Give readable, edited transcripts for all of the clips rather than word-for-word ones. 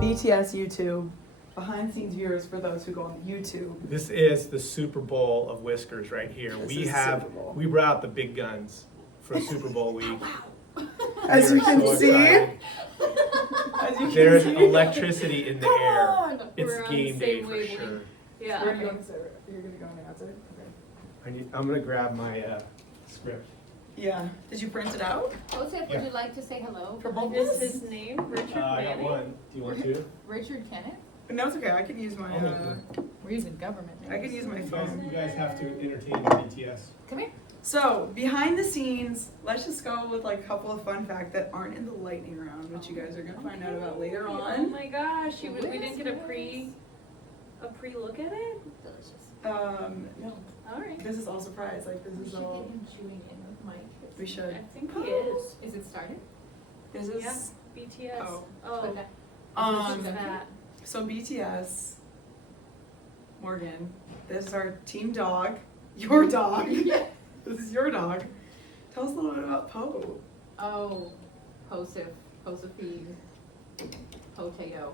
BTS YouTube, behind scenes viewers for those who go on YouTube. This is the Super Bowl of Whiskers right here. We brought out the big guns for Super Bowl week. As you can see, there's electricity in the air. It's We're on game the day same for wavelength. sure. Yeah. Where are you going to say? You're going to go on the outside? Okay. I'm gonna grab my script. Yeah. Did you print it out? Joseph, Yeah. would you like to say hello? For both Is of us? his name Richard I got Manning? one. Do you want two? Richard Kenneth? No, it's okay. I can use my. We're using government I can use my You phone. guys have to entertain the BTS. Come here. So behind the scenes, let's just go with like a couple of fun facts that aren't in the lightning round, which you guys are gonna find out about later Oh on. my gosh, we didn't get a pre-look at it? Delicious. No, Alright. this is all surprise. Like We this is should get all. him chewing in with Mike. We should. I think he is. Is it started? This is. Yeah, BTS. Oh. Oh. Put that- Um. that. So BTS. Morgan, this is our team dog. Your dog. Yeah. This is your dog. Tell us a little bit about Poe. Oh, Josephine, Potato.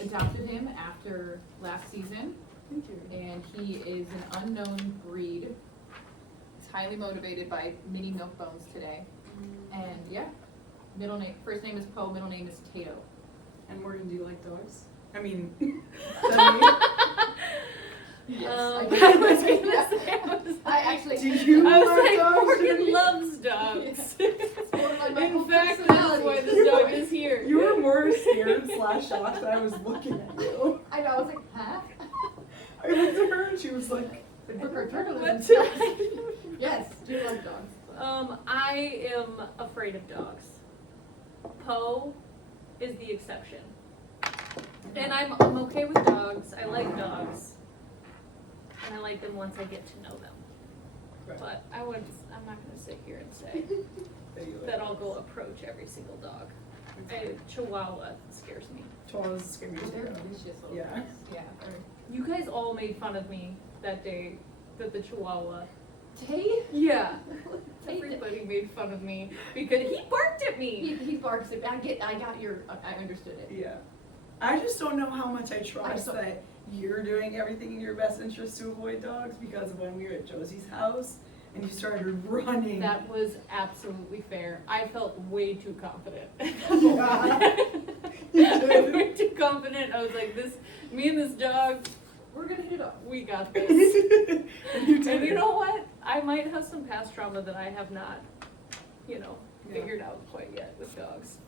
Adopted him after last season, Thank you. and he is an unknown breed. He's highly motivated by mini milk bones today. And yeah, first name is Poe, middle name is Tato. And Morgan, do you like dogs? I mean, Yes, I do. was gonna say, I actually. Do you I was love like, dogs, Morgan Jennie? loves dogs. It's more like my In whole fact, that's personality. why this dog is here. You were more scared / shocked that I was looking at you. I know, I was like, huh? I looked at her and she was like, Yes, do you like dogs? I am afraid of dogs. Poe is the exception. And I'm okay with dogs. I like dogs. And I like them once I get to know them. But I'm not gonna sit here and say that I'll go approach every single dog. A Chihuahua scares me. Chihuahuas scare me They're too. delicious little Yeah. guys. Yeah. You guys all made fun of me that day that the Chihuahua. Tay? Yeah. Tay- Everybody made fun of me because he barked at me. He barks at me. I understood it. Yeah. I just don't know how much I trust don't- that you're doing everything in your best interest to avoid dogs, because when we were at Josie's house and you started running. That was absolutely fair. I felt way too confident. Yeah. You did. Way too confident. I was like, me and this dog, We're gonna hit it off. we got this. And you did. And you know what? I might have some past trauma that I have not, Yeah. figured out quite yet with dogs.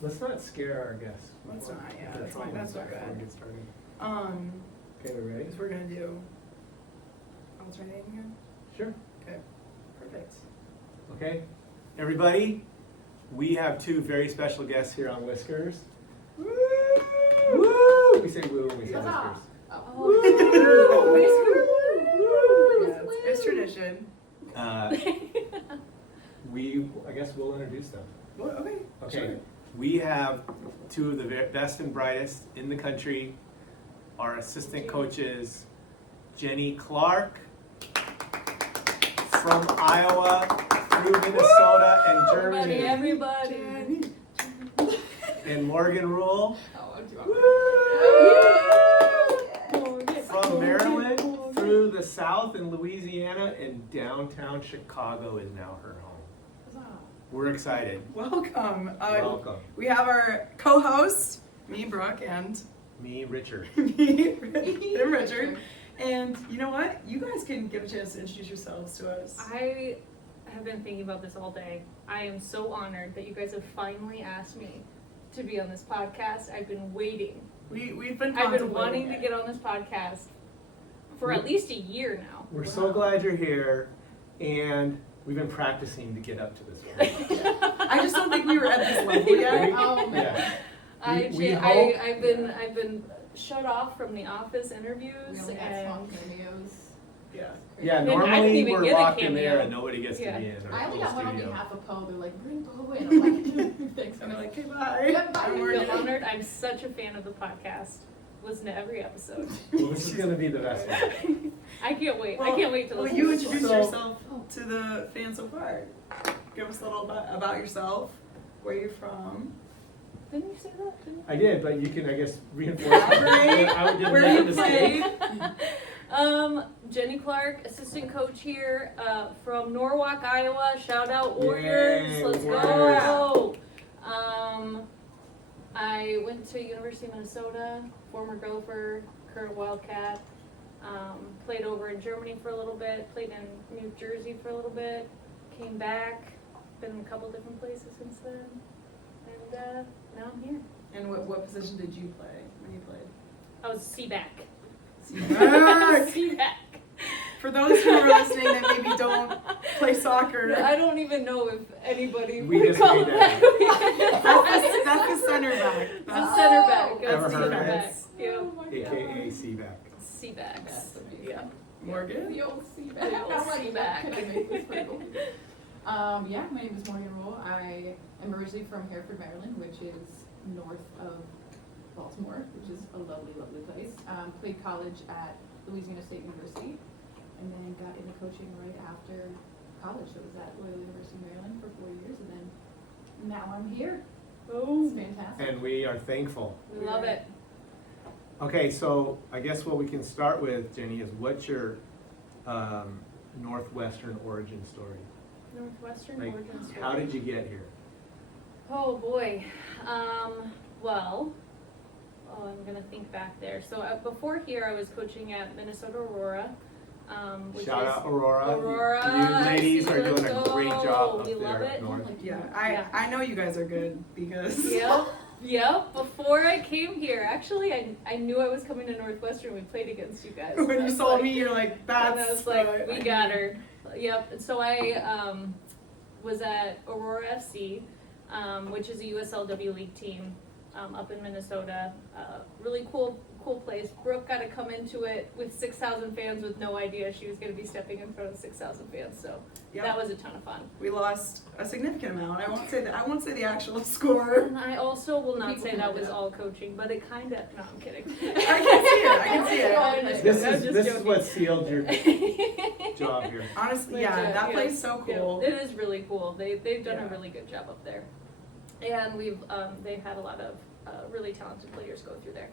Let's not scare our guests. Let's before- not, yeah, before that's not before good. we get started. Okay, Okay, we ready? we're gonna do. What's my name again? Sure. Okay, perfect. Okay, everybody, we have two very special guests here on Whiskers. Woo! Woo! We say woo when we say Huzzah. Whiskers. Oh, Yeah, it's tradition. I guess we'll introduce them. What? Okay. Okay, Sure. we have two of the best and brightest in the country. Our assistant coaches, Jennie Clark from Iowa through Minnesota and Germany, everybody. Jennie. and Morgan Ruhl Woo! from Maryland through the South in Louisiana, and downtown Chicago is now her home. We're excited. Welcome. Welcome. We have our co-host, me, Brooke, and Me, Richard. me, and Richard. And you know what? You guys can give a chance to introduce yourselves to us. I have been thinking about this all day. I am so honored that you guys have finally asked me to be on this podcast. I've been waiting. We've been I've been contemplating wanting to it. get on this podcast for at least a year now. We're so glad you're here, and we've been practicing to get up to this point. I just don't think we were at this level yet. Oh man. Yeah. We hope- I've been shut off from the office interviews We only got and small cameos. Yeah. Yeah, And I didn't normally even we're get a locked in there cameo. and nobody gets Yeah. to be in our I only little got one on studio. behalf of Peaux. They're like, bring Peaux in. I'm like, thanks. And they're like, okay, bye. Yep, bye. I'm I feel working. honored. I'm such a fan of the podcast. Listen to every episode. Well, this is gonna be the best one. I can't wait. I Well, can't wait to Well, listen you to this introduce one. yourself to the fans so far. Give us a little about yourself, where you're from. Didn't you say that? Didn't you? I did, but you can, I guess, reinforce Elaborate. I did Where make you a mistake. played. Jennie Clark, assistant coach here from Norwalk, Iowa. Shout out Warriors. Yay, Let's Warriors. go. I went to University of Minnesota, former Gopher, current Wildcat. Played over in Germany for a little bit, played in New Jersey for a little bit, came back, been in a couple different places since then, and now I'm here. And what position did you play when you played? I was C-back. C-back. C-back. For those who are listening that maybe don't play soccer, I don't even know if anybody We would just call made it that that. that's the center back. It's a That's center back. Ever It's a heard of center it? back. Yeah. Oh my God. AKA C-back. C-backs. That's amazing. Yeah. Morgan. The old C-back. The old I'm like, C-back. what can I make this for you? Yeah, my name is Morgan Ruhl. I am originally from Hereford, Maryland, which is north of Baltimore, which is a lovely, lovely place. Played college at Louisiana State University, and then got into coaching right after college. So I was at Loyola University, Maryland for 4 years, and then now I'm here. It's fantastic. And we are thankful. We love it. Okay, so I guess what we can start with, Jenny, is what's your Northwestern origin story? Northwestern Like, origin story. how did you get here? Oh boy. Well, I'm gonna think back there. So before here, I was coaching at Minnesota Aurora. Which Shout is out Aurora. Aurora. You ladies are let's doing a great go. job up We love there it. up north. Yeah, Yeah. I know you guys are good because Yep. Before I came here, actually, I knew I was coming to Northwestern. We played against you guys. when And I you was saw like- me, you're like, that's and I was like, what we I got need." her. Yep. And so I was at Aurora FC, which is a USLW League team up in Minnesota. Really cool place. Brooke got to come into it with 6,000 fans with no idea she was going to be stepping in front of 6,000 fans. So Yep. that was a ton of fun. We lost a significant amount. I won't say the actual score. And I also will not People say can that look it was up. all coaching, but it kind of. No, I'm kidding. I can see it. I can see it. I'm just This joking. I'm is just this is joking. what sealed your job here. Honestly, Legit, yeah, that yeah. place is so cool. Yeah, it is really cool. They've done Yeah. a really good job up there, and they've had a lot of really talented players go through there.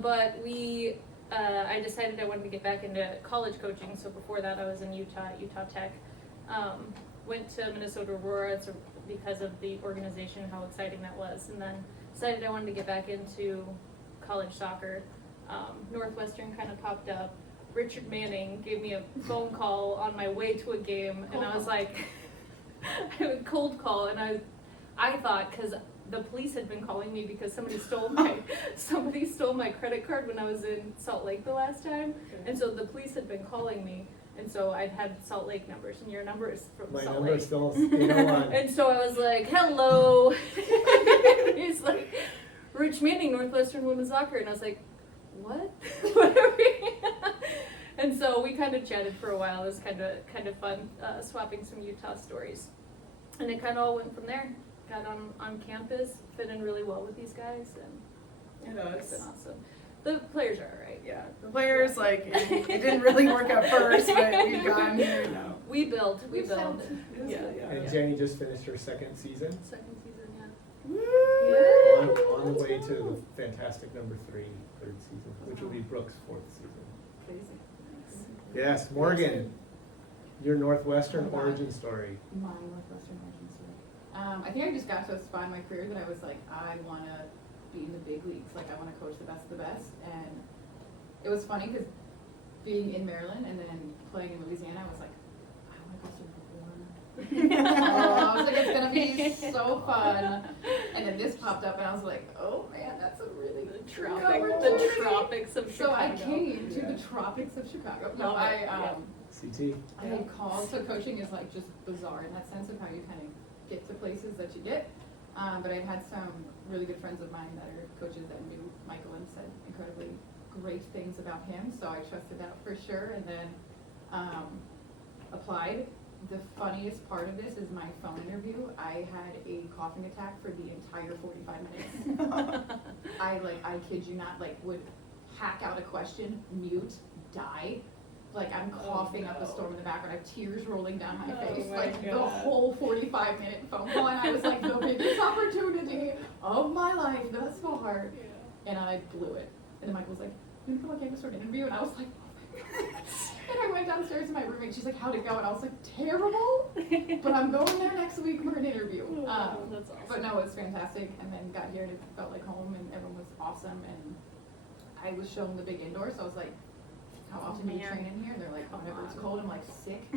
But I decided I wanted to get back into college coaching. So before that, I was in Utah Tech. Went to Minnesota Aurora because of the organization, how exciting that was, and then decided I wanted to get back into college soccer. Northwestern kind of popped up. Richard Manning gave me a phone call on my way to a game, and I was like, cold call, and I thought, because the police had been calling me because somebody stole my credit card when I was in Salt Lake the last time, and so the police had been calling me, and so I'd had Salt Lake numbers, and your number is from My Salt number Lake. is still 801. And so I was like, hello. He's like, Rich Manning, Northwestern Women's Soccer. And I was like, what? What are we? And so we kind of chatted for a while. It was kind of fun, swapping some Utah stories. And it kind of all went from there. Got on campus, fit in really well with these guys, and It it's does. been awesome. The players are alright. Yeah, the players, like, it didn't really work at first, but we've gotten here now. We build. We've settled. Yeah. And Jenny just finished her second season. Second season, yeah. On the way to the fantastic number 3, third season, which will be Brooke's 4th season. Crazy. Yes, Morgan, your Northwestern origin story. My Northwestern origin story. I think I just got to a spot in my career that I was like, I want to be in the big leagues. Like, I want to coach the best of the best. And it was funny because being in Maryland and then playing in Louisiana, I was like, I want to go Super Bowl. I was like, it's going to be so fun. And then this popped up and I was like, oh man, that's a really The opportunity. tropics of So I Chicago. came to Yeah. the tropics of Chicago. No, Love it, yeah. CT. I had called, so coaching is like just bizarre in that sense of how you kind of get to places that you get. But I've had some really good friends of mine that are coaches that knew Michael and said incredibly great things about him, so I trusted that for sure. And then applied. The funniest part of this is my phone interview. I had a coughing attack for the entire 45 minutes. I kid you not, like would hack out a question, mute, die. Like I'm coughing up a storm in the background. I have tears rolling down my face. my Like the God. whole 45-minute phone call, and I was like the biggest opportunity of my life thus far. And I blew it. And then Michael was like, "You wanna come on campus for an interview?" And I was like, and I went downstairs to my roommate. She's like, "How'd it go?" And I was like, "Terrible, but I'm going there next week for an interview." That's awesome. But no, it was fantastic. And then got here and it felt like home, and everyone was awesome. And I was shown the big indoor, so I was like, "How often do you train in here?" And they're like, "Whenever it's cold." I'm like, sick.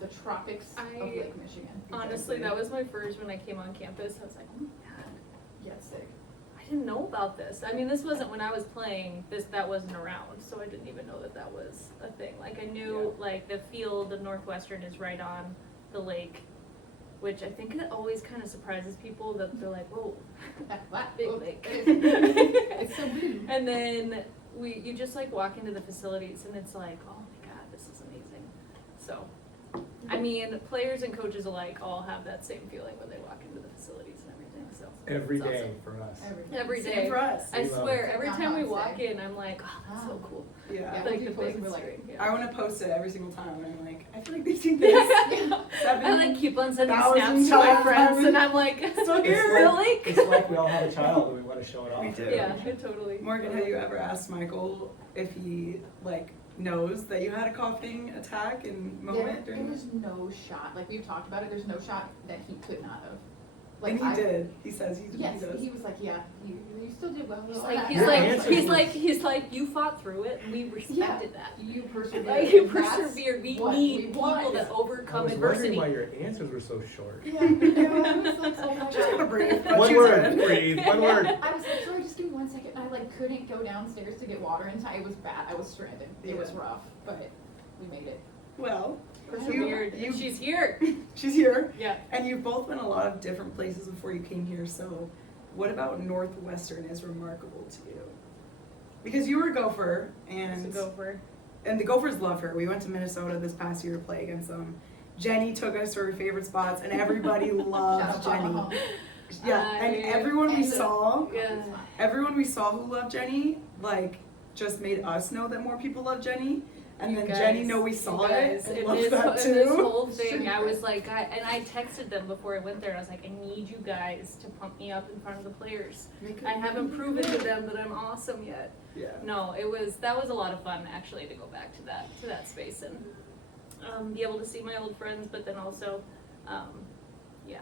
The tropics of Lake Michigan. Honestly, that was my first when I came on campus. I was like, oh my god, Yeah, it's sick. I didn't know about this. I mean, this wasn't when I was playing. That wasn't around, so I didn't even know that was a thing. Like I knew, like the field of Northwestern is right on the lake, which I think it always kind of surprises people that they're like, whoa, big lake. It's so big. And then you just like walk into the facilities and it's like, oh my god, this is amazing. So, I mean, players and coaches alike all have that same feeling when they walk into the facilities and everything. So Every it's day awesome. for us. Every Same day. for us. I We love swear, it. every It's time we not walk sick. in, I'm like, oh, that's so cool. Yeah. Yeah. Like we the post big and we're like, screen. Yeah. I want to post it every single time. I'm like, I feel like they've seen this. I like keep on sending 7,000 snaps to my times. friends, and I'm like, Still here. really? It's like we all have a child and we want to show it off. We do. Yeah, totally. Morgan, have you ever asked Michael if he like knows that you had a coughing attack and moment There during was no shot. Like we've talked about it. There's no shot that he could not have. And he did. He says he Yes, does. he was like, yeah, you still did well. He's And like, I- he's Your like, answers he's were- like, he's like, you fought through it, and we respected that. You persevered. Like, you and that's persevered. We what need we people want. that I overcome was wondering adversity. why your answers were so short. Yeah, I was like, oh my Just gonna God. breathe. but One she's word, in. breathe, one word. I was like, sorry, just give me 1 second. And I like couldn't go downstairs to get water in time. It was bad. I was stranded. It was Yeah. rough, but we made it. Well, Persevered. You- And she's here. she's here. Yeah. And you've both been a lot of different places before you came here, so what about Northwestern is remarkable to you? Because you were a Gopher, and It's a gopher. the Gophers love her. We went to Minnesota this past year to play against them. Jenny took us to her favorite spots, and everybody Shout loves out Jenny. Mama. Yeah, and everyone we And the- saw, Yeah. everyone we saw who loved Jenny, like, just made us know that more people love Jenny. And You then guys- Jenny know we you saw guys, it and in loved this, that in this too. whole thing, I was like, I texted them before I went there. I was like, I need you guys to pump me up in front of the players. I haven't proven to them that I'm awesome yet. Yeah. No, that was a lot of fun actually to go back to that space and be able to see my old friends, but then also, yeah.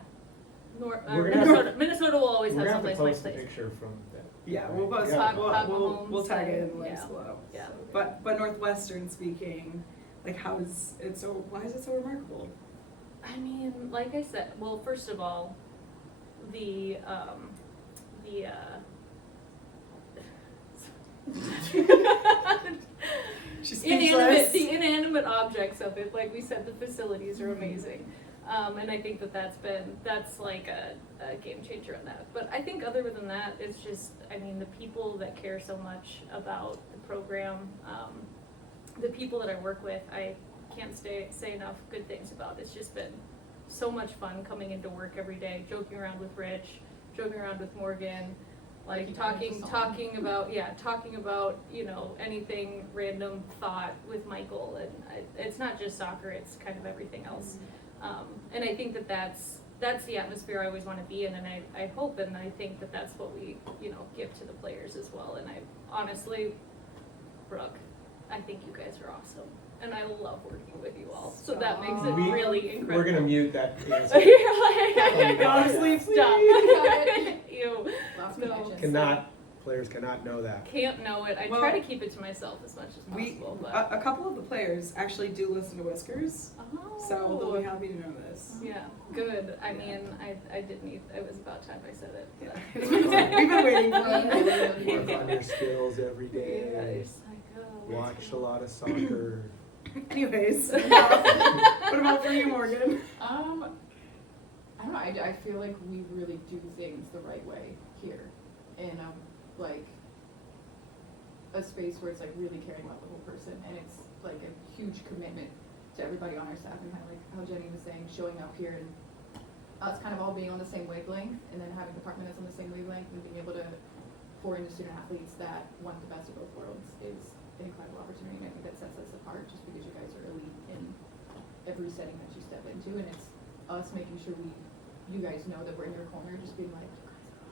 We're gonna have Minnesota will always We're have gonna have to someplace post my a place. picture from that. Yeah, we'll post. Yeah. We'll tag it in the links Yeah. below. Yeah. But Northwestern speaking, like why is it so remarkable? I mean, like I said, well, first of all, the She's the inanimate objects of it, like we said, the facilities are amazing. And I think that's like a game changer on that. But I think other than that, it's just, I mean, the people that care so much about the program, the people that I work with, I can't say enough good things about. It's just been so much fun coming into work every day, joking around with Rich, joking around with Morgan, like talking about, you know, anything random thought with Michael. And it's not just soccer, it's kind of everything else. And I think that's the atmosphere I always want to be in, and I hope and I think that that's what we, you know, give to the players as well. And I honestly, Brooke, I think you guys are awesome, and I love working with you all. So that makes it We- really incredible. We're gonna mute that answer. You're like, Go to sleep, stop. please. Ew. Lots of No. connections. Players cannot know that. Can't know it. I Well, try to keep it to myself as much as possible. But A couple of the players actually do listen to Whiskers, so they'll be happy to know this. yeah, good. I Yeah. mean, I did need. It was about time I said it. Yeah. but- We've been waiting for Work it. on your skills every Yeah, day. it's like, oh. Watch a lot of soccer. Anyways, what about for you, Morgan? I don't know. I feel like we really do things the right way here, in like a space where it's like really caring about the whole person, and it's like a huge commitment to everybody on our staff, and kind of like how Jenny was saying, showing up here and us kind of all being on the same wavelength, and then having department heads on the same wavelength, and being able to pour into student athletes that want the best of both worlds is an incredible opportunity, and I think that sets us apart just because you guys are elite in every setting that you step into, and it's us making sure you guys know that we're in your corner, just being like, you guys are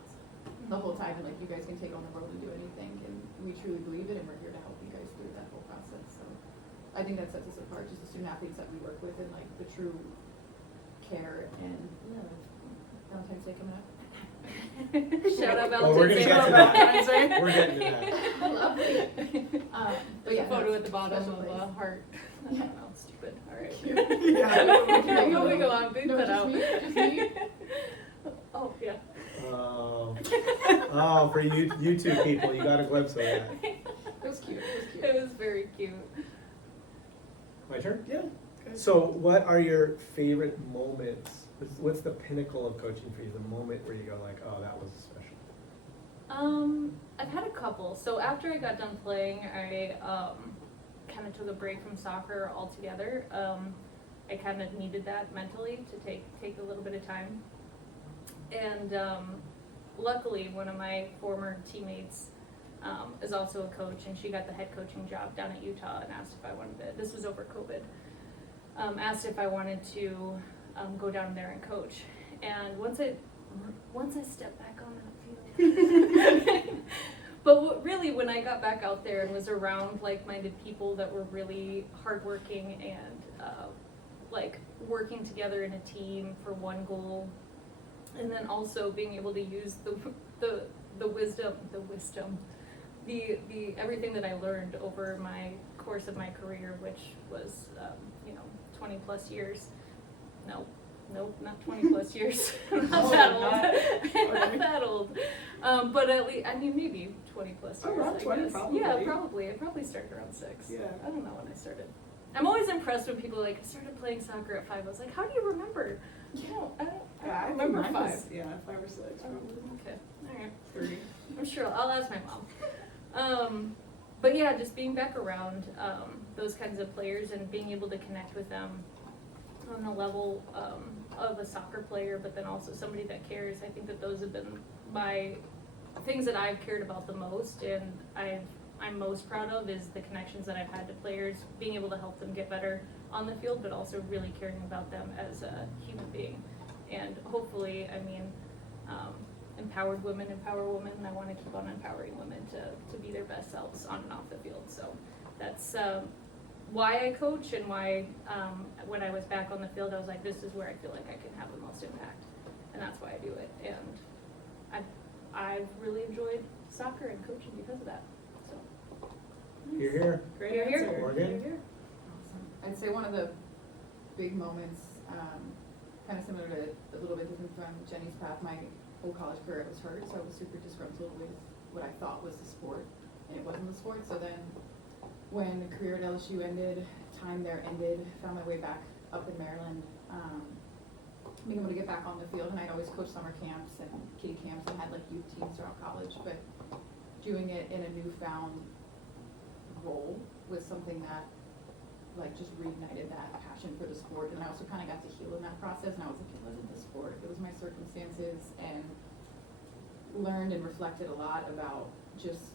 awesome the whole time, and like you guys can take on the world and do anything, and we truly believe it, and we're here to help you guys through that whole process. So I think that sets us apart, just the student athletes that we work with, and like the true care. And Valentine's Day coming up. Shout out Well, we're Valentine's gonna Day. get to that. We're getting to that. Lovely. But There's yeah, a photo that's at the bottom special of a place. heart. I Yeah. don't know, stupid. All right. Yeah. Go, we go on, boot No, that just out. me, just me. Oh, yeah. Oh, for you YouTube people, you got a glimpse of that. It was cute. It was cute. It was very cute. My turn? Yeah. So what are your favorite moments? What's the pinnacle of coaching for you? The moment where you go like, oh, that was special. I've had a couple. So after I got done playing, I kind of took a break from soccer altogether. I kind of needed that mentally to take a little bit of time. And luckily, one of my former teammates is also a coach, and she got the head coaching job down at Utah, and asked if I wanted to. This was over COVID. Asked if I wanted to go down there and coach. And once I stepped back on that field, but really when I got back out there and was around like-minded people that were really hardworking and like working together in a team for one goal, and then also being able to use the wisdom, the everything that I learned over my course of my career, which was 20 plus years. Nope, not 20 plus years. I'm not that old. Not that old. But at least, I mean, maybe 20 plus years. Around 20 guess. probably. Yeah, probably. I probably started around 6. Yeah. I don't know when I started. I'm always impressed when people are like, I started playing soccer at 5. I was like, how do you remember? I Yeah, I don't remember mine 5. was- Yeah, 5 or 6. Okay, all right. 3. I'm sure I'll ask my mom. But yeah, just being back around those kinds of players and being able to connect with them on the level of a soccer player, but then also somebody that cares. I think that those have been my things that I've cared about the most, and I'm most proud of is the connections that I've had to players, being able to help them get better on the field, but also really caring about them as a human being. And hopefully, I mean, empowered women empower women, and I want to keep on empowering women to be their best selves on and off the field. So that's why I coach, and why when I was back on the field, I was like, this is where I feel like I can have the most impact, and that's why I do it. And I've really enjoyed soccer and coaching because of that. So You're here. Great You're answer. here. Morgan? You're here. Awesome. I'd say one of the big moments, kind of similar to a little bit different from Jenny's path. My whole college career I was hurt, so I was super disgruntled with what I thought was the sport, and it wasn't the sport. So then when the career at LSU ended, time there ended, found my way back up in Maryland, being able to get back on the field. And I'd always coached summer camps and kiddie camps and had like youth teams throughout college, but doing it in a newfound role was something that like just reignited that passion for the sport. And I also kind of got to heal in that process, and I was like, it wasn't the sport, it was my circumstances, and learned and reflected a lot about just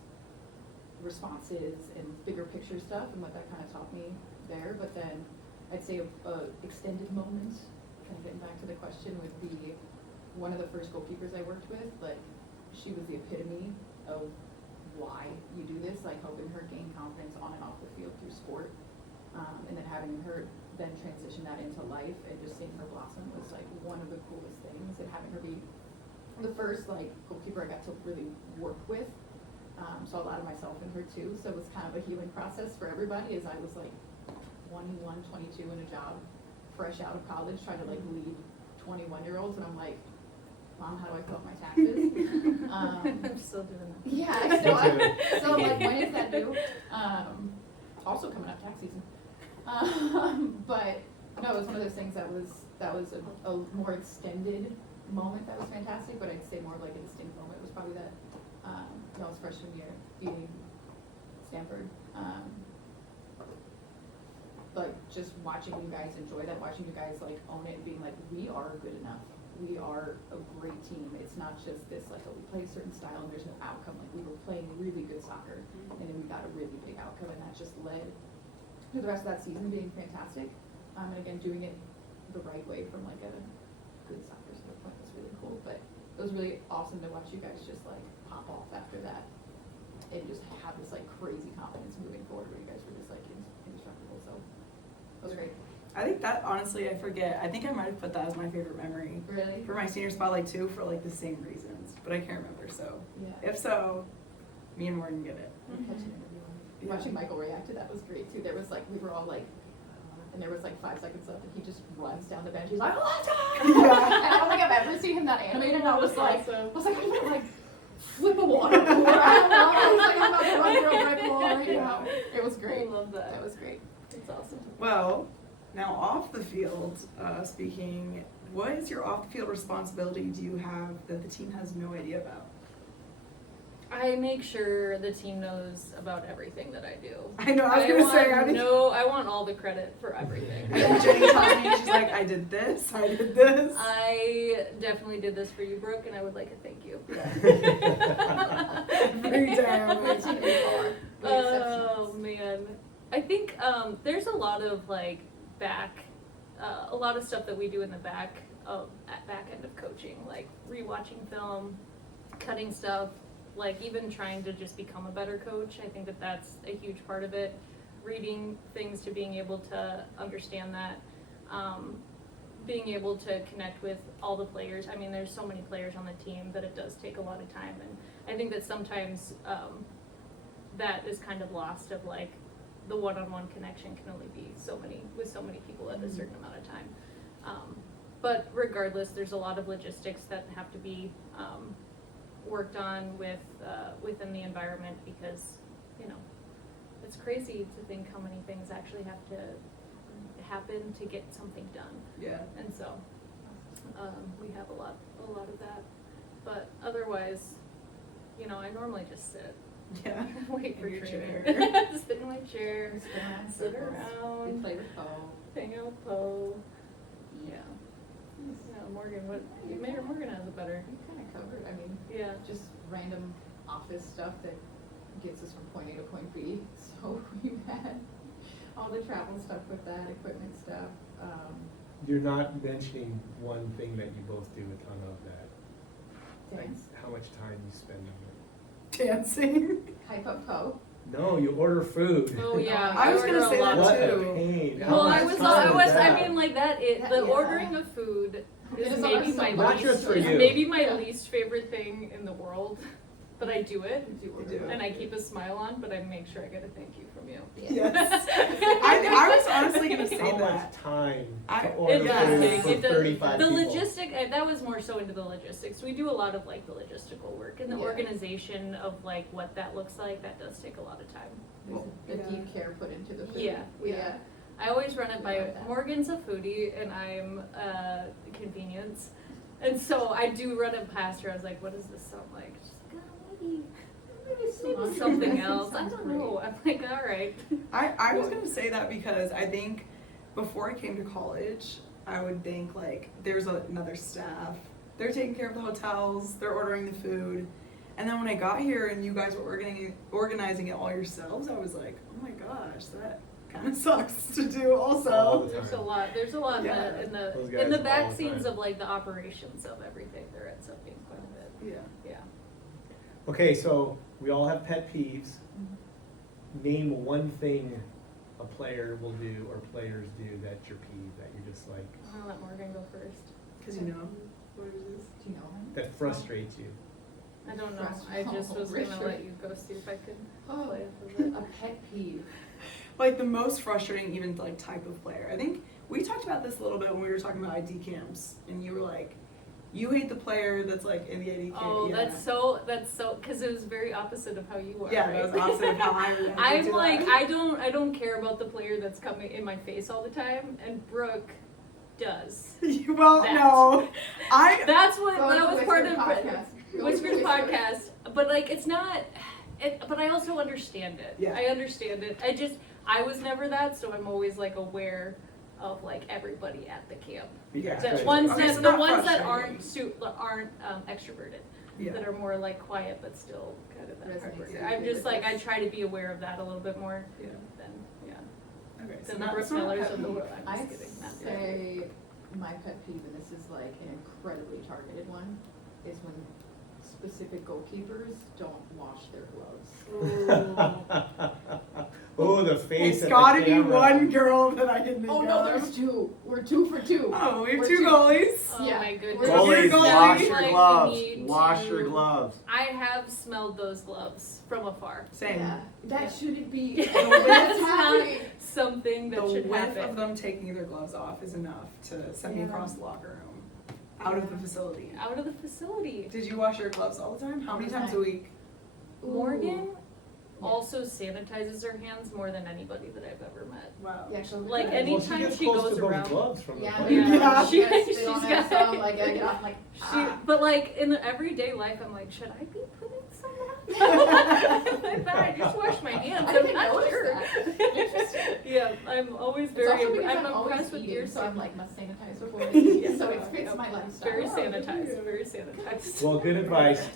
responses and bigger picture stuff and what that kind of taught me there. But then I'd say a extended moment, kind of getting back to the question, would be one of the first goalkeepers I worked with. Like, she was the epitome of why you do this, like helping her gain confidence on and off the field through sport. And then having her then transition that into life and just seeing her blossom was like one of the coolest things. And having her be the first like goalkeeper I got to really work with. Saw a lot of myself in her too. So it was kind of a healing process for everybody, as I was like 21, 22 in a job, fresh out of college, trying to like lead 21-year-olds. And I'm like, Mom, how do I fill out my taxes? I'm still doing that. Yeah, so I'm like, when is that due? Also coming up tax season. But no, it was one of those things that was a more extended moment that was fantastic. But I'd say more like a distinct moment was probably that was freshman year beating Stanford. like just watching you guys enjoy that, watching you guys like own it and being like, we are good enough. We are a great team. It's not just this like, oh, we play a certain style and there's no outcome. Like we were playing really good soccer and then we got a really big outcome, and that just led to the rest of that season being fantastic. And again, doing it the right way from like a good soccer standpoint was really cool. But it was really awesome to watch you guys just like pop off after that and just have this like crazy confidence moving forward where you guys were just like indestructible. So it was great. I think that, honestly, I forget. I think I might have put that as my favorite memory Really? for my senior spotlight too, for like the same reasons, but I can't remember. So Yeah. if so, me and Morgan get it. I'm catching everyone. Yeah. Watching Michael react to that was great too. There was like, we were all like, and there was like 5 seconds left and he just runs down the bench. He's like, oh, time! Yeah. And I don't think I've ever seen him that animated. And I was like, Awesome. I'm gonna like flip a water cooler. I don't know. I was like, I'm about to run through a Red Bull right now. It was great. I love that. That was great. It's awesome. Well, now off the field, speaking, what is your off the field responsibility do you have that the team has no idea about? I make sure the team knows about everything that I do. I know, I was gonna say, I want all the credit for everything. And then Jennie tells me, she's like, I did this, I did this. I definitely did this for you, Brooke, and I would like to thank you. Every time. We've seen it before. The Oh exceptions. man, I think there's a lot of like a lot of stuff that we do in the back end of coaching, like rewatching film, cutting stuff, like even trying to just become a better coach. I think that that's a huge part of it. Reading things to being able to understand that, being able to connect with all the players. I mean, there's so many players on the team that it does take a lot of time, and I think that sometimes that is kind of lost, of like the one-on-one connection can only be with so many people at a certain amount of time. But regardless, there's a lot of logistics that have to be worked on within the environment, because it's crazy to think how many things actually have to happen to get something done. Yeah. And so we have a lot of that. But otherwise, I normally just sit. Yeah. Wait for In your training. chair. Sit in my chair, We spin around sit circles. We around, play with Peaux. hang out with Peaux. Yeah. Morgan, Morgan has a better. We kind of covered. I mean, Yeah. just random office stuff that gets us from point A to point B. So we've had all the travel stuff with that, equipment stuff. You're not mentioning one thing that you both do a ton of that. Like Dance. how much time you spend on it. Dancing. Hype up Peaux. No, you order food. Oh yeah. I was order gonna a say lot that What too. a pain. How Well, much I was, time is that? I mean, like that. The Yeah. ordering of food It is is maybe awesome. my Not least, just for is you. maybe my Yeah. least favorite thing in the world. But I do it, You do it. and I keep a smile on. But I make sure I get a thank you from you. Yes. I was honestly gonna say How that. much time I- to order It does food take- for it does- 35 The people? logistic, that was more so into the logistics. We do a lot of like the logistical work and the Yeah. organization of like what that looks like. That does take a lot of time. There's a Yeah. deep care put into the food. Yeah, yeah. I always run it I by love that. Morgan's a foodie and I'm convenience, and so I do run it past her. I was like, "What does this sound like?" She's like, "Oh, maybe Cilantro something dressing else." I sounds don't great. know. I'm like, "All right." I was gonna say that because I think before I came to college, I would think like there's another staff. They're taking care of the hotels, they're ordering the food. And then when I got here and you guys were organizing it all yourselves, I was like, oh my gosh, that kind of sucks to do All also. the There's a time. lot. There's a lot Yeah. in Those the guys all back the scenes time. of like the operations of everything. There ends up being quite a bit. Yeah. Yeah. Okay, so we all have pet peeves. Name one thing a player will do or players do that's your peeve, that you're just like, I'm gonna let Morgan go first. Because you know what it is. Do you know him? that frustrates you. I don't know. Trust I just was gonna Richard. let you go see if I could Oh, play with it. a pet peeve. Like the most frustrating even like type of player. I think we talked about this a little bit when we were talking about ID camps, and you were like, you hate the player that's like in the ID camp. Oh, yeah. that's so, because it was very opposite of how you are. Yeah, right? that was opposite of how I reacted I'm to like, that. I don't care about the player that's coming in my face all the time, and Brooke does. Well, that. no, That's what, Go that to was part Whispered of Podcast. Go to Whispered Whispered. Podcast, but like, it's not, but I also understand it. Yeah. I understand it. I was never that, so I'm always like aware of like everybody at the camp. Yeah. The Good. ones Okay, that so the not ones that frustrating. aren't extroverted, Yeah. that are more like quiet but still kind of that hard Resonates worker. I'm with just like I this. try to be aware of that a little bit more Yeah. than Okay. So than the not Brooke so not Millers pet of the peeve. world. I'm I'd just kidding. Not say my pet peeve, and this is like an incredibly targeted one, is when specific goalkeepers don't wash their gloves. Oh, the face It's at gotta the be camera. one girl that I can think Oh of. no, there's two. We're 2 for 2. Oh, we have We're 2 two. goalies. Oh Yeah. my goodness. We're Goalies, Goalies. wash your Like, we gloves. need Wash to- your gloves. I have smelled those gloves from afar. Same. Yeah, that Yeah. shouldn't be. Yeah, What's that's not happening? something that The should whiff happen. of them taking their gloves off is enough to send me Yeah. across the locker room, out of the Yeah. facility. Out of the facility. Did you wash your gloves all the time? How All many the times a time. week? Morgan Yeah. also sanitizes her hands more than anybody that I've ever met. Wow. Yeah, she'll Like, yeah. any- Well, she anytime gets she close goes to those around- gloves from the Yeah, player. Yeah. She, they She's don't have got- some, like, I get off, I'm like, But like in the everyday life, I'm like, should I be putting some on? I thought I just wash my hands. I I'm didn't not notice sure. that. Interesting. Yeah, I'm always It's very. also because I'm I'm always impressed with eating, your so I'm like, must sanitize before I eat, so it fits my lifestyle. very Oh, sanitized. Very sanitized. Well, good advice.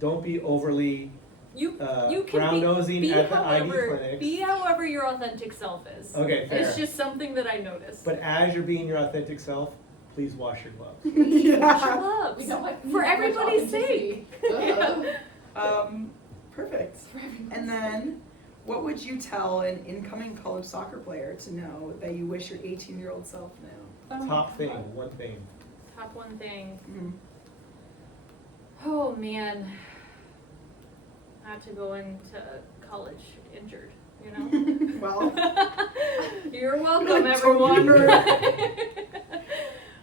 Don't be overly You can brown nosing be at the ID however clinics. be however your authentic self is. Okay, fair. It's just something that I noticed. But as you're being your authentic self, please wash your gloves. Wash your Yeah. gloves. We don't like For everybody's sake. Ugh. Perfect. For everyone's And then, what would you tell an incoming college soccer player to know that you wish your 18-year-old self knew? Top thing, one thing. Top one thing. Mhm. Oh man, not to go into college injured, you know? Well, You're welcome, Don't everyone.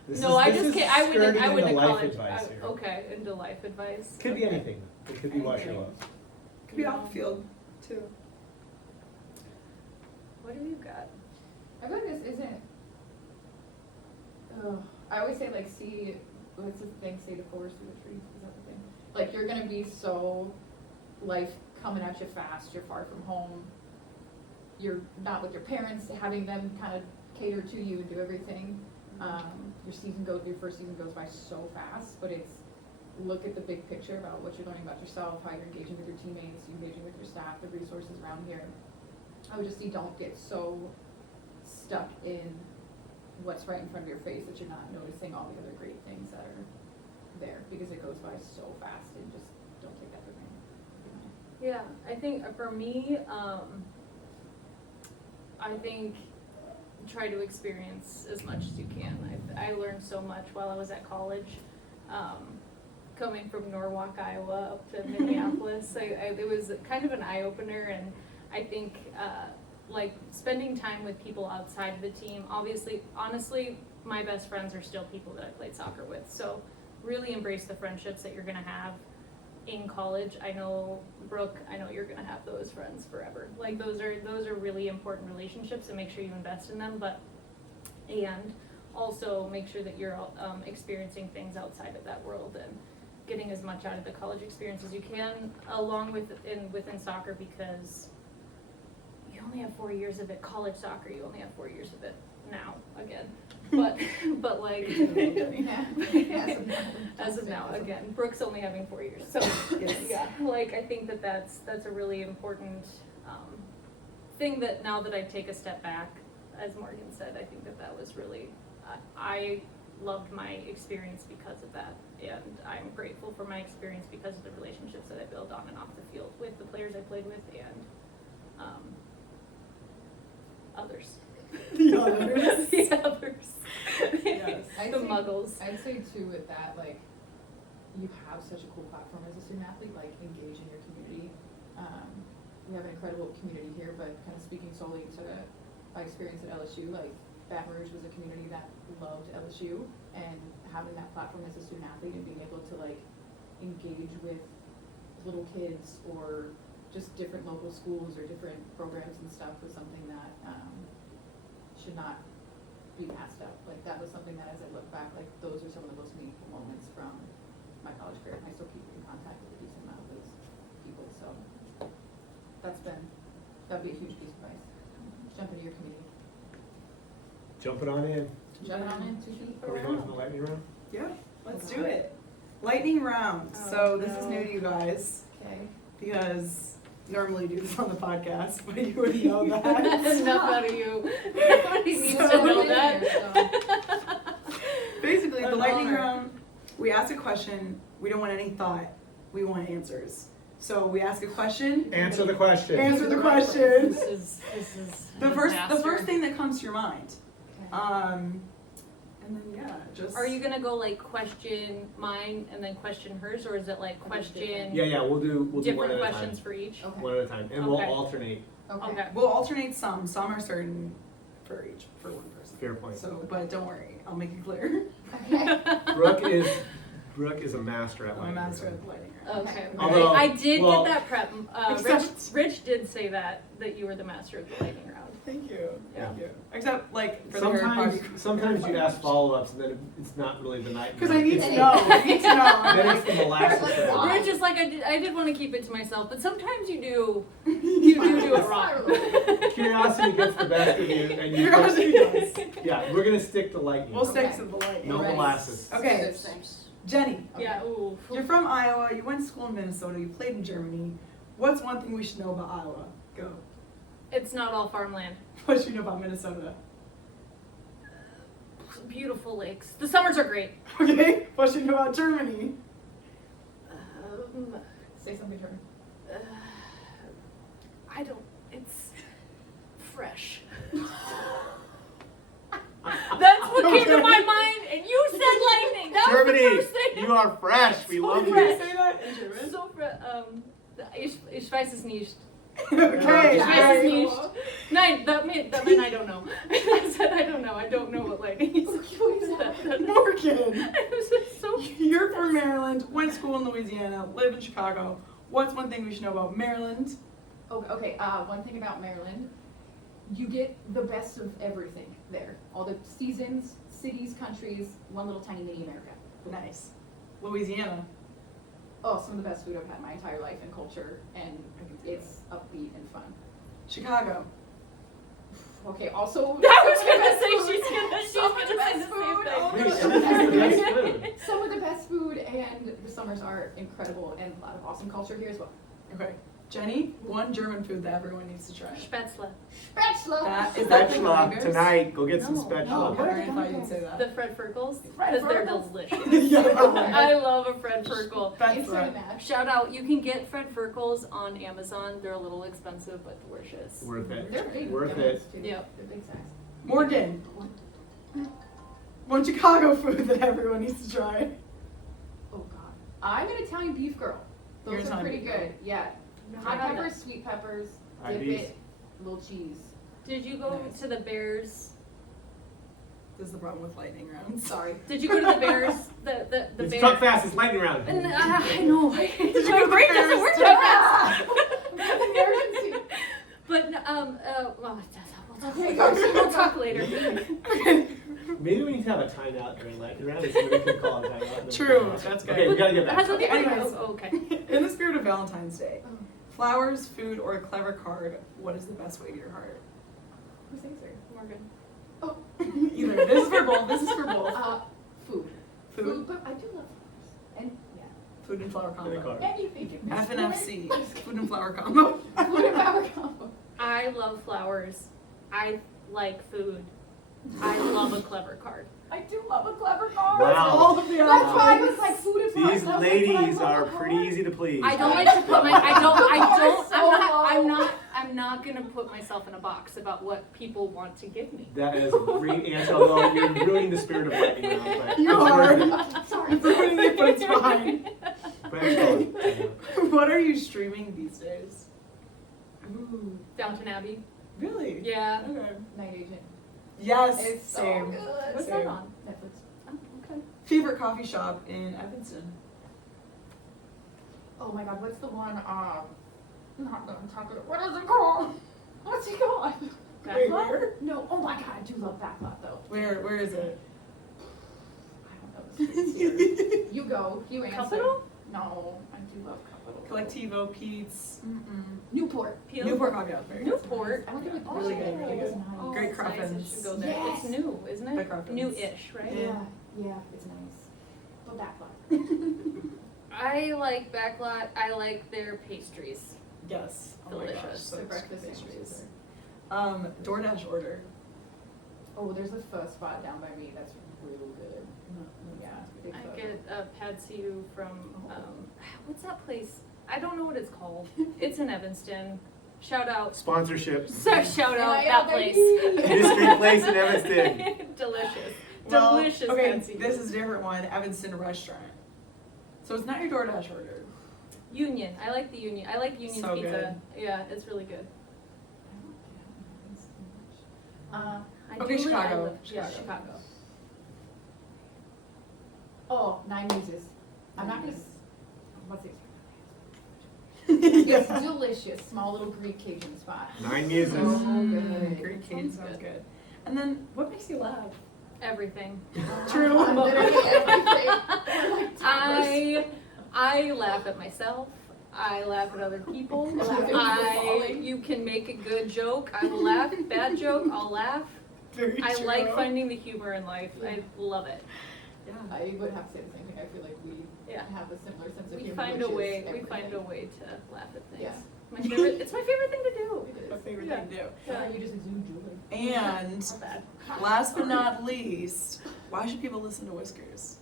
This No, I this just is can't. I skirting went into to life college. advice here. Okay, into life advice. Could be Okay. anything. It could be wash your gloves. could be off the field, too. What have you got? I feel like this isn't. I always say like see, what's the thing? Say the forest through the trees. Is that the thing? Like you're gonna be so, life coming at you fast. You're far from home. You're not with your parents, having them kind of cater to you and do everything. Your first season goes by so fast, but it's look at the big picture about what you're learning about yourself, how you're engaging with your teammates, you're engaging with your staff, the resources around here. I would just say don't get so stuck in what's right in front of your face that you're not noticing all the other great things that are there, because it goes by so fast, and just don't take that for granted. Yeah, I think for me, I think try to experience as much as you can. I learned so much while I was at college. Coming from Norwalk, Iowa, up to Minneapolis, it was kind of an eye opener, and I think like spending time with people outside of the team. Honestly, my best friends are still people that I played soccer with. So really embrace the friendships that you're gonna have in college. I know, Brooke, I know you're gonna have those friends forever. Like those are really important relationships, and make sure you invest in them. And also make sure that you're experiencing things outside of that world and getting as much out of the college experience as you can, along with within soccer, because you only have 4 years of it. College soccer, you only have 4 years of it now again. But like as of now again, Brooke's only having 4 years. So Yes. yeah, like I think that's a really important thing that now that I take a step back, as Morgan said, I think that was really, I loved my experience because of that, and I'm grateful for my experience because of the relationships that I built on and off the field with the players I played with and others. The others. The others. Yes. The muggles. I'd say too with that, like, you have such a cool platform as a student athlete, like engage in your community. We have an incredible community here, but kind of speaking solely to my experience at LSU, like Baton Rouge was a community that loved LSU, and having that platform as a student athlete and being able to like engage with little kids or just different local schools or different programs and stuff was something that should not be passed up. Like that was something that as I look back, like those are some of the most meaningful moments from my college career, and I still keep in contact with a decent amount of those people, so that'd be a huge piece of advice. Jumping on in. Jumping on in, 2 feet. Are we going to the lightning round? Yeah, let's do it. Lightning round. Oh, So this is no. new to you guys Okay. because normally do this on the podcast, but you would know that. Enough out of you. Nobody needs to So- know that. Basically, the An lightning honor. round, we ask a question, we don't want any thought, we want answers. So we ask a question, Answer the question. answer the question. This is The disaster. first thing that comes to your mind. Okay. And then yeah, just. Are you gonna go like question mine and then question hers, or is it like question Yeah, we'll do one different at a questions time. for each? Okay. One at a time, and we'll Okay. alternate. Okay. We'll alternate some. Some are certain for one person. Fair point. So, but don't worry, I'll make it clear. Okay. Brooke is a master at I'm a lightning master round. at the lightning round. Okay. Although- I did well, get that prep. except- Rich did say that you were the master of the lightning round. Thank you. Yeah. Thank you. Except like for the hair Sometimes, party- sometimes you ask follow-ups, and then it's not really the night. Because I need to It's- know. I need to know. Then it's the molasses. Like, thing. why? Rich is like I did want to keep it to myself, but sometimes you do do it wrong. Curiosity gets the best of you, and you. Curiosity does. Yeah, we're gonna stick to lightning. We'll stick Okay. to the lightning. No Right. molasses. Okay, Jenny, Yeah. Ooh. you're from Iowa. You went to school in Minnesota. You played in Germany. What's one thing we should know about Iowa? Go. It's not all farmland. What should you know about Minnesota? Beautiful lakes. The summers are great. Okay. What should you know about Germany? Say something, Jordan. I don't. It's fresh. That's what came to my mind, and you said lightning. That was the Germany, first thing. you are fresh. We So love Can fresh. you you. say that in German? So ich weiß es nicht. Okay. Ich weiß es great. nicht. Nein, that meant I don't know. I said I don't know. I don't know what lightning is. Morgan, It was just so. you're from Maryland. Went to school in Louisiana. Live in Chicago. What's one thing we should know about Maryland? Okay, one thing about Maryland, you get the best of everything there. All the seasons, cities, countries, one little tiny mini America. Nice. Louisiana. Oh, some of the best food I've had my entire life and culture, and it's upbeat and fun. Chicago. Okay, also. I was gonna say she's gonna say the food. same Wait, thing. some of the best food. Some of the best food, and the summers are incredible, and a lot of awesome culture here as well. Okay. Jenny, one German food that everyone needs to try. Spätzle. Spatula. That is that the Spatula Gongers? tonight. Go get some No, spatula. Oh, okay. I thought you'd say The that. Fred Firkles, Fred because they're Firkles? delicious. Yeah. I love a Fred Firkle. That's Insert right. that. Shout out, you can get Fred Firkles on Amazon. They're a little expensive, but delicious. Worth it. They're big. Worth they're it. too. Yep. They're big size. Morgan, one Chicago food that everyone needs to try. Oh God. I'm an Italian beef girl. You're Those are Italian pretty beef girl. good. Yeah. Hot Tried peppers, that. sweet peppers, High dip beef. it, little cheese. Did you go Nice. to the Bears? This is the problem with lightning rounds. Sorry. Did you go to the Bears? The It's Bears. talk fast. It's lightning round. And, I know. Did you go to the brain doesn't Bears? work Yeah. that fast. Emergency. But well, Okay, we'll talk later. Maybe we need to have a timeout during lightning round, so we can call it a timeout. and then True, we'll go. that's good. Okay, we gotta get back. Has nothing- Anyways. oh, okay. In the spirit of Valentine's Day, Oh, flowers, food, or a clever card, what is the best way to your heart? who's answering? Morgan. Oh. Either. This is for both. This is for both. Food. Food, But I do love flowers. And yeah. food and flower And a combo. card. Anything. you miss. FNFC, food and flower combo. Food and flower combo. I love flowers. I like food. I love a clever card. I do love a clever card. Wow. All of the That's why I options. was like food and flowers. These and I was like, but I ladies love are a pretty card. easy to please. I don't like to put my I'm not gonna put myself in a box about what people want to give me. That is a great answer, although you're ruining the spirit of lightning round. But You it's are. worth it. Sorry. Ruining it, but it's fine. But it's fun. What are you streaming these days? Ooh, Downton Abbey. Really? Yeah. Okay. Night Agent. Yes. It's so same. good. What's Same. that on? Netflix. Oh, okay. Favorite coffee shop in Evanston? Oh my God, what's the one? Not on top of it. What is it called? What's it called? Wait, Backlot? where? No. Oh my God, I do love Backlot though. Where is it? I don't know the streets here. You go. You answer. Capital? No, I do love Cup. Collectivo, Pete's, Newport. Peel. Newport Coffee House. Very good. Newport. I went there with Really good, really good. Oh, Great it's nice. It cruffins. should go there. Yes. It's new, isn't The it? cruffins. New-ish, right? Yeah. Yeah, it's nice. But backlot. I like Backlot. I like their pastries. Yes. Oh my gosh, Delicious. so Their breakfast good. sandwiches. DoorDash order. Oh, there's a pho spot down by me that's real good. Yeah, big I pho. get a pad see ew from, what's that place? I don't know what it's called. It's in Evanston. Shout out. Sponsorship. Shout out Yeah, that baby. place. Industry place in Evanston. Delicious. Well, Delicious okay, pad see ew. this is a different one. Evanston restaurant. So it's not your DoorDash order. Union. I like the Union. I like Union's So pizza. Yeah, it's really good. Okay, Ideally, Chicago. I live- yeah, Chicago. Chicago. Oh, Nine Muses. I'm not gonna. What's it? Yeah. It's delicious. Small little Greek Cajun spot. 9 Muses. So good. Great cake Sounds sounds good. good. And then, what makes you laugh? Everything. True. Literally everything. We're like toddlers. I laugh at myself. I laugh at other people. You can make a good joke. I will laugh. Bad joke, I'll laugh. Very I true. like finding the humor in life. I love it. Yeah. I would have to say the same thing. I feel like we Yeah. have a similar sense of We humor. find which a is way. We everything. find a way to laugh at things. Yeah. My favorite. It's my favorite thing to do. It My is. favorite Yeah. thing to do. Yeah, you just exude joy. And Not bad. last but not least, why should people listen to Whiskers?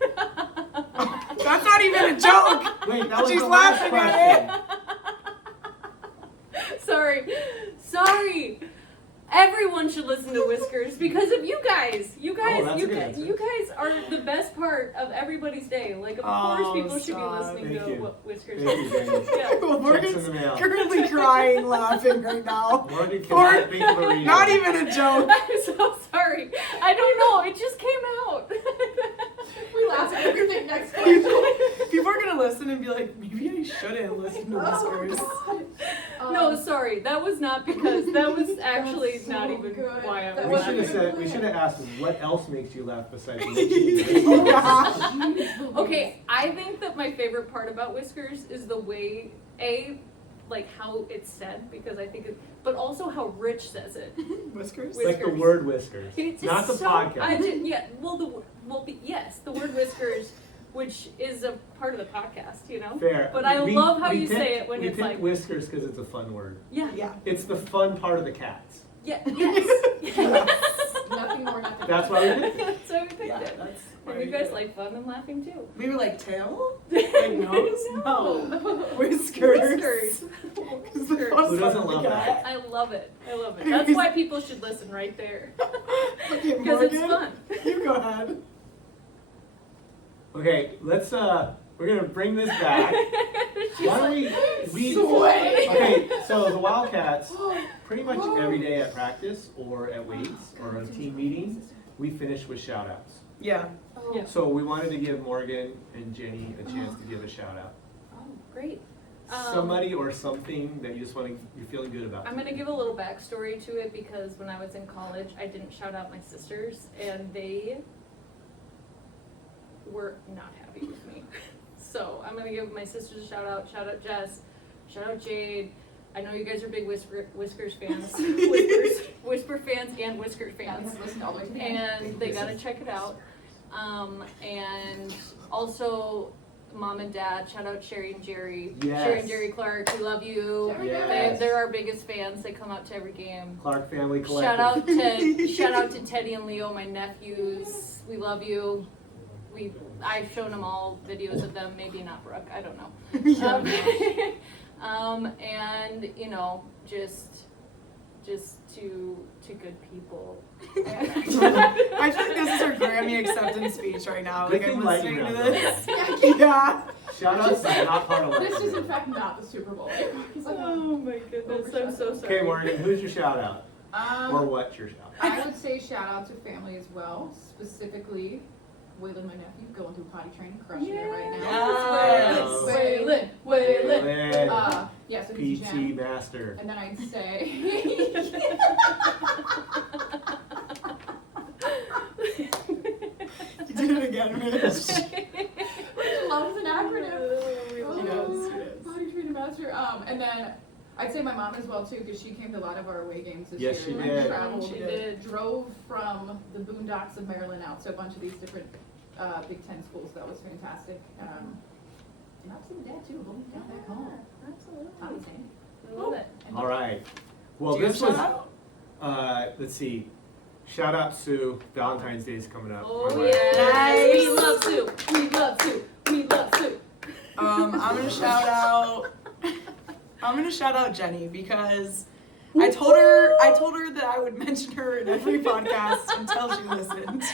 That's not even a joke. Wait, that was She's the last laughing at question. Sorry. Everyone should listen to Whiskers because of you guys. You guys, that's a good answer. you guys are the best part of everybody's day. Like, of Oh, course, people should be stop. listening Thank to you. what Whiskers. Thank you, Jennie. Yeah. Well, Checks in Morgan's the mail. currently crying, laughing right now. Morgan Or- cannot think of a reason. Not even a joke. I'm so sorry. I don't know. It just came out. We laugh at everything next time. People are gonna listen and be like, maybe I shouldn't listen to Whiskers. No, sorry. That was not because that was actually That's so not even good. why I That We was should have laughing. said. We should have asked what else makes you laugh besides Whiskers. Yeah. Okay, I think that my favorite part about Whiskers is the way, like how it's said, because I think but also how Rich says it. Whiskers? Whis- Like the Whiskers. word whiskers, It's not the so- podcast. Yeah, yes, the word Whiskers, which is a part of the podcast, you know? Fair. But I love how you picked- say it when we it's picked like, whiskers because it's a fun word. yeah, Yeah. It's the fun part of the cats. yeah, yes. Nothing more, nothing That's less. why we picked it. That's why we picked Yeah, it. that's And you guys like fun and laughing too. We were like, tail? Like nose? No. Whiskers. Whiskers. It's the fun Who doesn't part love of the that? cat. I love it. I love it. That's why people should listen right there. Okay, Because it's Morgan, fun. You go ahead. Okay, let's we're gonna bring this back. She's Why don't like, we Sway. Okay, so the Wildcats, pretty much every day at practice or at weights or a team meeting, we finish with shout outs. Yeah. Yeah. So we wanted to give Morgan and Jenny a chance to give a shout out. Oh, great. Somebody or something that you just you're feeling good about. I'm gonna give a little backstory to it because when I was in college, I didn't shout out my sisters, and they were not happy with me. So I'm gonna give my sisters a shout out. Shout out Jess. Shout out Jade. I know you guys are big Whiskers fans. Whisper fans and Whiskers Yeah, we fans. have to listen all the way to the end. And they gotta check it out. And also Mom and Dad, shout out Sherry and Jerry. Yes. Sherry and Jerry Clark, we love you. Jerry, Yes. They're our biggest fans. They come out to every game. Clark Family Collective. Shout out to Teddy and Leo, my nephews. We love you. I've shown them all videos of them. Maybe not Brooke. I don't know. And you know, just to good people. I feel like this is her Grammy acceptance speech right now. Good Like thing I'm lightning listening to round, this. Yeah. Shout outs is not part of This is life. in fact not the Super Bowl. It's like, Oh my goodness, I'm so sorry. Okay, Morgan, who's your shout out? Or what's your shout out? I would say shout out to family as well, specifically Waylon, my nephew, going through potty training, crushing it right now. Yes. Waylon. Yeah, so PT he's a gem. master. And then I'd say, You did it again, Rich. Rich loves And then I'd say my mom as well too, because she came to a lot of our away games this Yes, year. she and did. Traveled, She did. drove from the boondocks of Maryland out to a bunch of these different Big Ten schools. That was fantastic. And obviously the dad too, holding down back home. Absolutely. Tommy's name. I love it. All right. Well, Do you have this a was, shout out? let's see. Shout out Sue. Valentine's Day is coming up. Oh My wife. yeah. Nice. We love Sue. We love Sue. We love Sue. I'm gonna shout out. I'm gonna shout out Jennie because I told her that I would mention her in every podcast until she listened.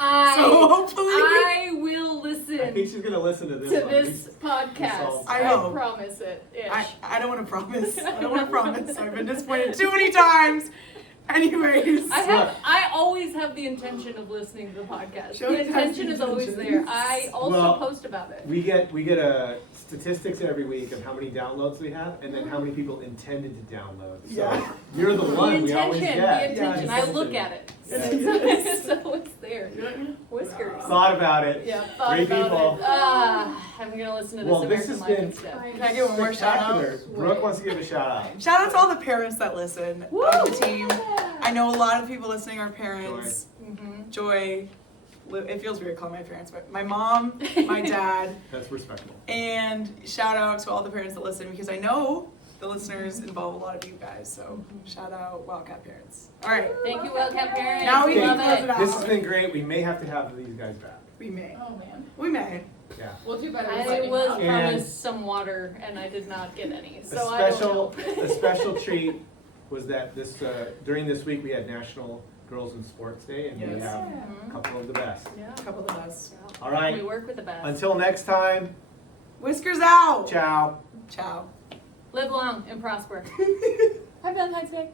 So hopefully, I will I think listen she's gonna listen to this to one. this podcast. I hope. promise it. I don't want to promise. I don't want to promise. I've been disappointed too many times. Anyways, I always have the intention of listening to the podcast. She The always has intention the is always intention. there. I also Well, post about it. We get statistics every week of how many downloads we have, and then how many people intended to download. So Yeah. you're the one we always get. The intention. Yeah, I look at it. Yeah. So it's there. Whiskers. Thought about it. Yeah, thought Great about people. it. I'm gonna listen to this Well, this American has Life been- instead. Can I give one more shout out? Spectacular. Brooke wants to give a shout out. shout out to all the parents that listen of the team. I know a lot of people listening are parents. Joy. It feels weird calling my parents, but my mom, my dad, That's respectable. and shout out to all the parents that listen because I know the listeners involve a lot of you guys. So shout out Wildcat parents. All right, Thank you, Wildcat parents. Now we can love close it it. out. This has been great. We may have to have these guys back. we may. Oh man. We may. Yeah. We'll do better with I lightning was round. And- promised some water and I did not get any, A so I special, don't know. a special treat was that during this week we had National Girls in Sports Day, and we Yes. have a couple of the best. Yeah. A couple of us. All right. We work with the best. Until next time, Whiskers out. ciao. Ciao. Live long and prosper. Happy Valentine's Day.